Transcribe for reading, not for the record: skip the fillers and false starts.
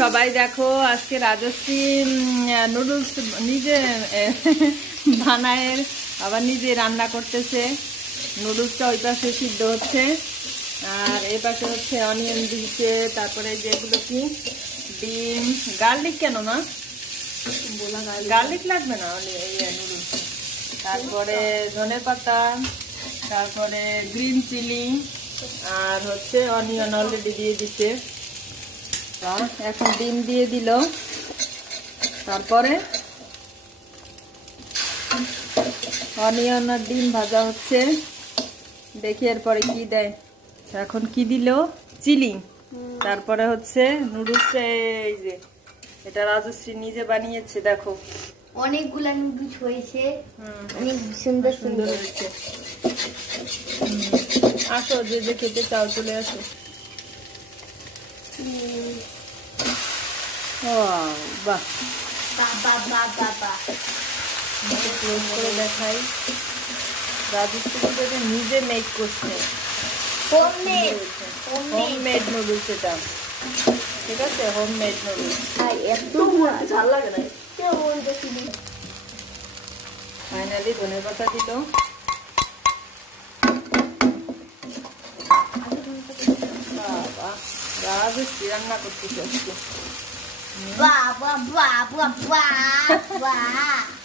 সবাই দেখো আজকে রাজশ্রী নুডলস নিজে বানায়, আবার নিজে রান্না করতেছে। নুডলসটা ওই পাশে সিদ্ধ হচ্ছে আর এই পাশে হচ্ছে অনিয়ন দিচ্ছে, তারপরে যেগুলো কি ডিম, গার্লিক কেন না, গার্লিক লাগবে না নুডলস, তারপরে ধনে পাতা, তারপরে গ্রিন চিলি আর হচ্ছে অনিয়ন অলরেডি দিয়ে দিচ্ছে। এখন ডিম দিয়ে দিল, তারপরে অনিয়ন আর ডিম ভাজা হচ্ছে, দেখি এরপরে কি দেয়। এখন কি দিল, চিলি, তারপরে হচ্ছে নুডলস। এই যে এটা রাজশ্রী নিজে বানিয়েছে, দেখো অনেকগুলা নুডলস হয়েছে, অনেক সুন্দর সুন্দর হয়েছে। আসো, যে যে খেতে চাও চলে আসো। বাহ, ক্লোজ করে দেখাই। রাজশ্রী নিজে মেক করছে, হোমমেড নুডলস। এটা ঠিক আছে, হোমমেড নুডলস। ঝাল লাগে না। ফাইনালি ধনে পাতা দিল। বাবা, রাজশ্রী রান্না করতেছে আজকে। বাহ বাহ বাহ বাহ বাহ।